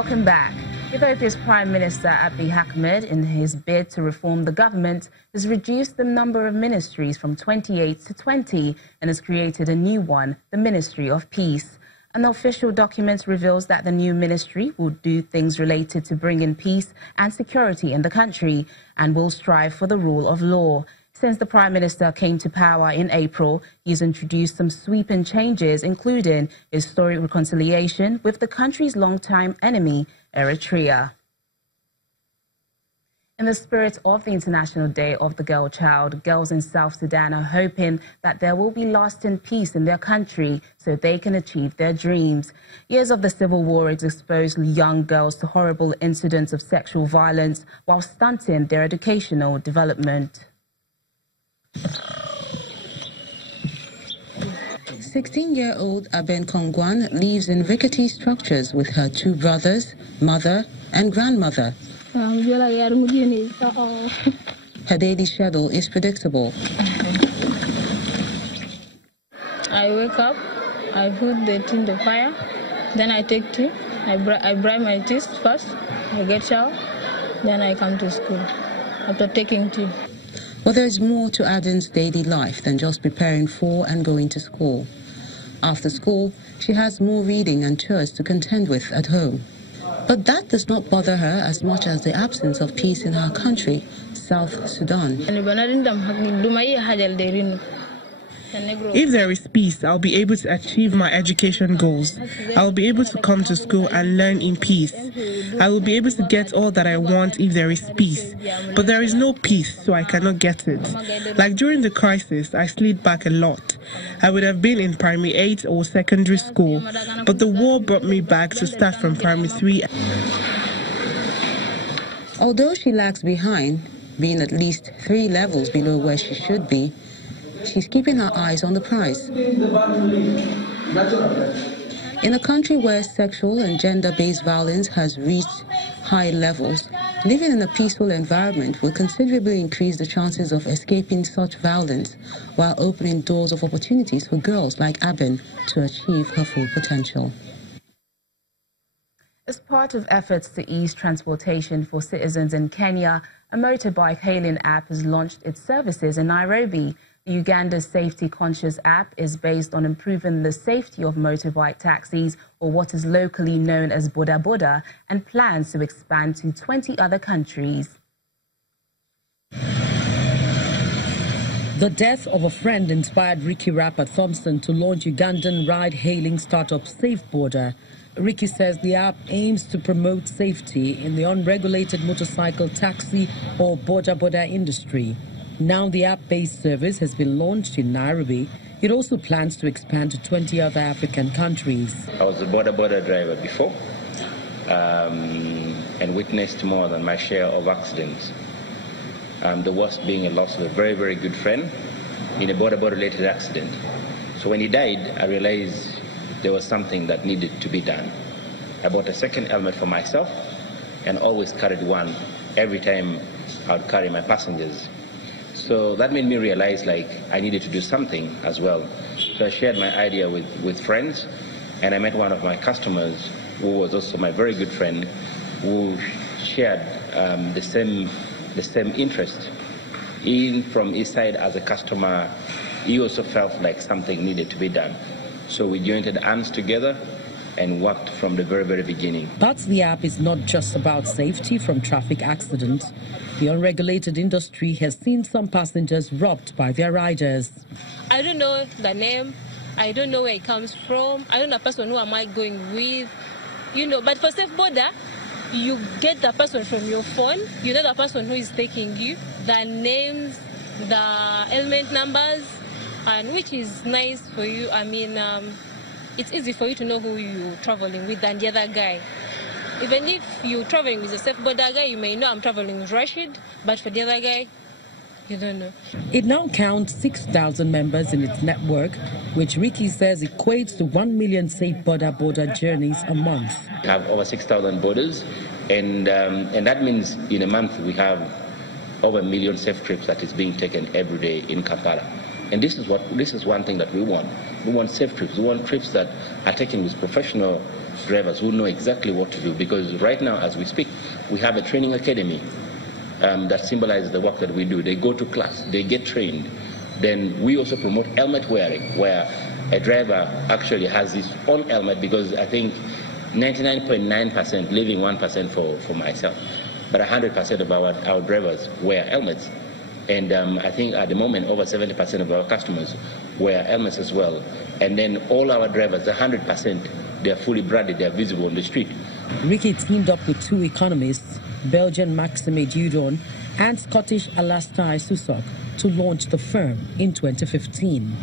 Welcome back. Ethiopia's Prime Minister Abiy Ahmed, in his bid to reform the government, has reduced the number of ministries from 28 to 20 and has created a new one, the Ministry of Peace. An official document reveals that the new ministry will do things related to bringing peace and security in the country and will strive for the rule of law. Since the Prime Minister came to power in April, he's introduced some sweeping changes, including historic reconciliation with the country's longtime enemy, Eritrea. In the spirit of the International Day of the Girl Child, girls in South Sudan are hoping that there will be lasting peace in their country so they can achieve their dreams. Years of the civil war has exposed young girls to horrible incidents of sexual violence while stunting their educational development. 16-year-old Aben Kongwan lives in rickety structures with her two brothers, mother and grandmother. Her daily schedule is predictable. I wake up, I put the tea in the fire, then I take tea, I brush my teeth first, I get shower, then I come to school after taking tea. But there is more to Aden's daily life than just preparing for and going to school. After school, she has more reading and chores to contend with at home. But that does not bother her as much as the absence of peace in her country, South Sudan. If there is peace, I'll be able to achieve my education goals. I'll be able to come to school and learn in peace. I will be able to get all that I want if there is peace. But there is no peace, so I cannot get it. Like during the crisis, I slid back a lot. I would have been in primary 8 or secondary school, but the war brought me back to start from primary 3. Although she lags behind, being at least 3 levels below where she should be, she's keeping her eyes on the prize. In a country where sexual and gender-based violence has reached high levels, living in a peaceful environment will considerably increase the chances of escaping such violence while opening doors of opportunities for girls like Aben to achieve her full potential. As part of efforts to ease transportation for citizens in Kenya, a motorbike hailing app has launched its services in Nairobi. Uganda's Safety Conscious app is based on improving the safety of motorbike taxis, or what is locally known as boda boda, and plans to expand to 20 other countries. The death of a friend inspired Ricky rapper Thompson to launch Ugandan ride-hailing startup Safe Border. Ricky says the app aims to promote safety in the unregulated motorcycle taxi or boda boda industry. Now the app-based service has been launched in Nairobi. It also plans to expand to 20 other African countries. I was a boda boda driver before and witnessed more than my share of accidents. The worst being a loss of a very, very good friend in a boda boda related accident. So when he died, I realized there was something that needed to be done. I bought a second helmet for myself and always carried one every time I would carry my passengers. So that made me realize I needed to do something as well. So I shared my idea with friends, and I met one of my customers who was also my very good friend, who shared the same interest. Even from his side as a customer, he also felt like something needed to be done. So we joined hands together and worked from the very, very beginning. But the app is not just about safety from traffic accidents. The unregulated industry has seen some passengers robbed by their riders. I don't know the name. I don't know where it comes from. I don't know the person who am I going with. But for Safe Border, you get the person from your phone. You know the person who is taking you, the names, the element numbers, and which is nice for you. It's easy for you to know who you're traveling with than the other guy. Even if you're traveling with a Safe Border guy, you may know I'm traveling with Rashid, but for the other guy, you don't know. It now counts 6,000 members in its network, which Ricky says equates to 1 million Safe Border journeys a month. We have over 6,000 borders, and that means in a month we have over 1 million safe trips that is being taken every day in Kampala. And this is one thing that we want. We want safe trips. We want trips that are taken with professional drivers who know exactly what to do, because right now, as we speak, we have a training academy that symbolizes the work that we do. They go to class, they get trained. Then we also promote helmet wearing, where a driver actually has his own helmet, because I think 99.9%, leaving 1% for myself, but 100% of our drivers wear helmets. And I think at the moment, over 70% of our customers wear helmets as well. And then all our drivers, 100%, they're fully branded, they're visible on the street. Ricky teamed up with two economists, Belgian Maxime Dudon and Scottish Alastair Susok, to launch the firm in 2015.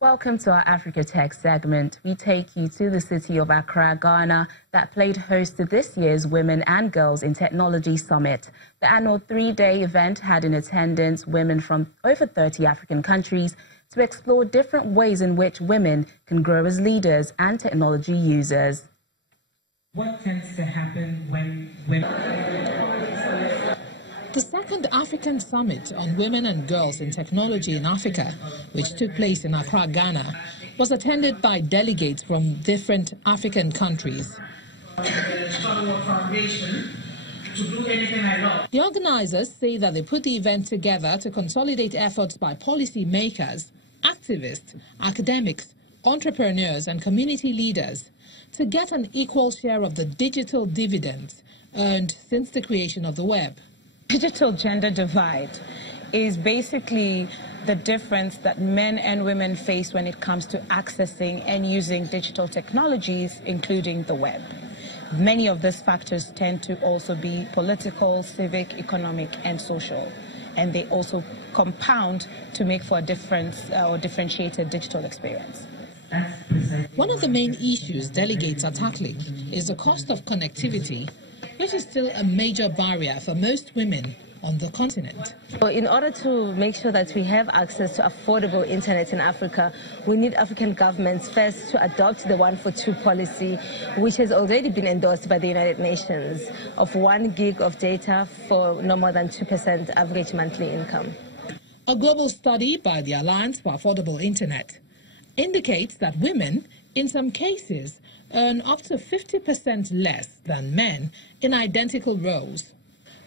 Welcome to our Africa Tech segment. We take you to the city of Accra, Ghana, that played host to this year's Women and Girls in Technology Summit. The annual three-day event had in attendance women from over 30 African countries to explore different ways in which women can grow as leaders and technology users. What tends to happen when women... The second African Summit on Women and Girls in Technology in Africa, which took place in Accra, Ghana, was attended by delegates from different African countries. The organizers say that they put the event together to consolidate efforts by policymakers, activists, academics, entrepreneurs and community leaders to get an equal share of the digital dividends earned since the creation of the web. Digital gender divide is basically the difference that men and women face when it comes to accessing and using digital technologies, including the web. Many of these factors tend to also be political, civic, economic, and social, and they also compound to make for a differentiated digital experience. One of the main issues delegates are tackling is the cost of connectivity, which is still a major barrier for most women on the continent. In order to make sure that we have access to affordable internet in Africa, we need African governments first to adopt the 1 for 2 policy, which has already been endorsed by the United Nations, of 1 gig of data for no more than 2% average monthly income. A global study by the Alliance for Affordable Internet indicates that women, in some cases, earn up to 50% less than men in identical roles.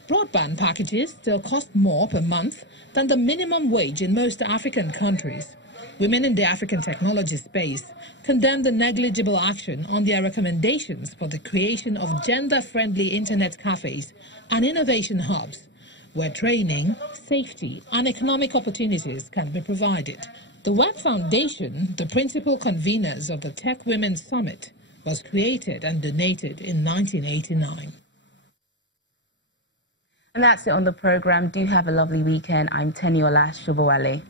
Broadband packages still cost more per month than the minimum wage in most African countries. Women in the African technology space condemn the negligible action on their recommendations for the creation of gender-friendly internet cafes and innovation hubs, where training, safety and economic opportunities can be provided. The Web Foundation, the principal conveners of the Tech Women's Summit, was created and donated in 1989. And that's it on the program. Do have a lovely weekend. I'm Teniola Shobowale.